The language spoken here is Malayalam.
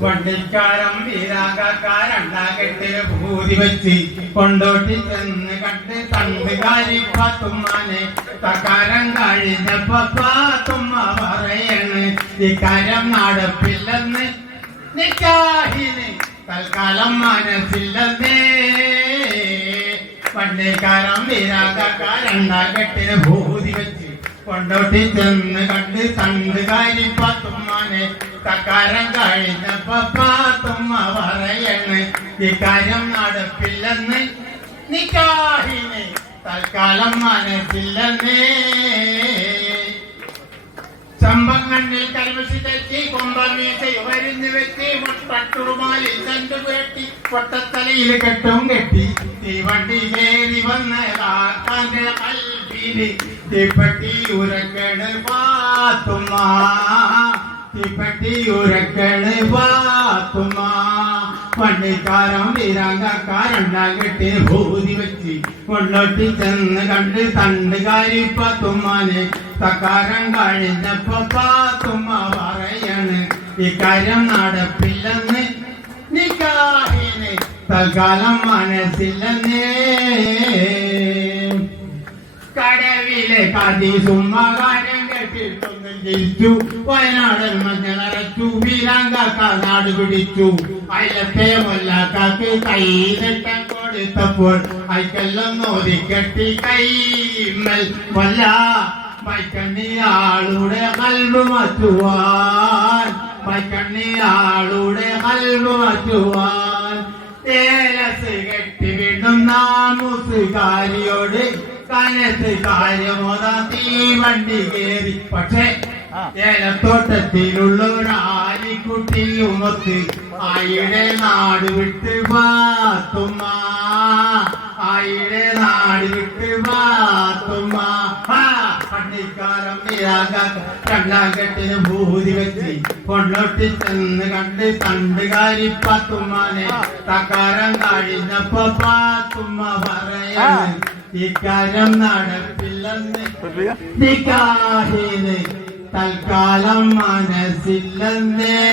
വണ്ടിക്കാരം വീരാകാരണ്ടാകട്ടെ ഭൂതി വെച്ച് കൊണ്ടോട്ടി ചെന്ന് കണ്ട് തണ്ടുകാരി പാത്തുമ്മാനെ തക്കാരം കഴിഞ്ഞപ്പോ പാത്തുമ്മ പറയണ് ഇക്കാര്യം നടപ്പില്ലെന്ന് നിക്കാഹിന് തൽക്കാലം മനസ്സില്ലെന്നേ. വണ്ടിക്കാരം വീരാകാരണ്ടാകട്ടെ ഭൂതി വെച്ച് കൊണ്ടോട്ടി ചെന്ന് കണ്ട് തണ്ടുകാരി പാത്തുമ്മാനെ തക്കാരം കഴിഞ്ഞപ്പോ പാത്തുമ്മ പറയണ് ഇക്കാര്യം നടപ്പില്ലെന്ന് നിക്കാഹിന് തൽക്കാലം മനസ്സില്ലെന്നേ. ചമ്പങ്ങണ്ണിൽ കൽവശി തെറ്റി കൊമ്പമീശ വരിഞ്ഞു വെച്ച് പട്ടുമാലിൽ തണ്ടു പുരട്ടി പൊട്ടത്തലയിൽ കെട്ടും കെട്ടി തീവണ്ടി കയറി വന്ന കാക്കാന്റെ കൽവിന് തീപ്പട്ടി ഉരക്കണ് പാത്തുമ്മ തീപ്പട്ടി ഉരക്കണ് പാത്തുമ്മ. വണ്ടിക്കാരം വീരാകാരണ്ടാകട്ടെ ഭൂതി വെച്ച് കൊണ്ടോട്ടി ചെന്ന് കണ്ട് തണ്ടുകാരി പാത്തുമ്മാനെ തക്കാരം കഴിഞ്ഞപ്പോ പാത്തുമ്മ പറയണ് ഇക്കാര്യം നടപ്പില്ലെന്ന് നിക്കാഹിന് തൽക്കാലം മനസ്സില്ലെന്നേ. കടവിലെ കാര്യം കേട്ടിട്ടൊന്നും ജയിച്ചു വയനാടൻ മഞ്ഞ നിറച്ചു വീരാങ്കാക്ക നാട് പിടിച്ചു അയലത്തെ മുല്ലാക്കാക്ക് കൈനട്ടം കൊടുത്തപ്പോൾ അയക്കെല്ലാം നോതിക്കെട്ടി കൈമൽ വല്ല മൈക്കണ്ണിയാളുടെ കൽബ് മാറ്റുവാൻ മൈക്കണ്ണിയാളുടെ കൽബ് മാറ്റുവാൻ തേലസ് കെട്ടി വീണ്ടും നാമുസുകാരിയോട് കനത്ത് കാര്യമോതാ തീവണ്ടി കേറി. പക്ഷേ ഏലത്തോട്ടത്തിലുള്ള ഒരാലിക്കുട്ടിയുമൊത്ത് ആയിടെ നാട് വിട്ട് പാത്തുമ്മ ആയിടെ നാട് വിട്ട് പാത്തുമ്മ. പണ്ടിക്കാരം രണ്ടാം കെട്ടിന് ഭൂതി വെച്ച് കൊണ്ടോട്ടി ചെന്ന് കണ്ട് തണ്ടുകാരി പാത്തുമ്മാനെ തക്കാരം കഴിഞ്ഞപ്പോ പാത്തുമ്മ പറയാണ് ഇക്കാര്യം നടപ്പില്ലെന്ന് നിക്കാഹിന് തൽക്കാലം മനസ്സില്ലെന്നേ.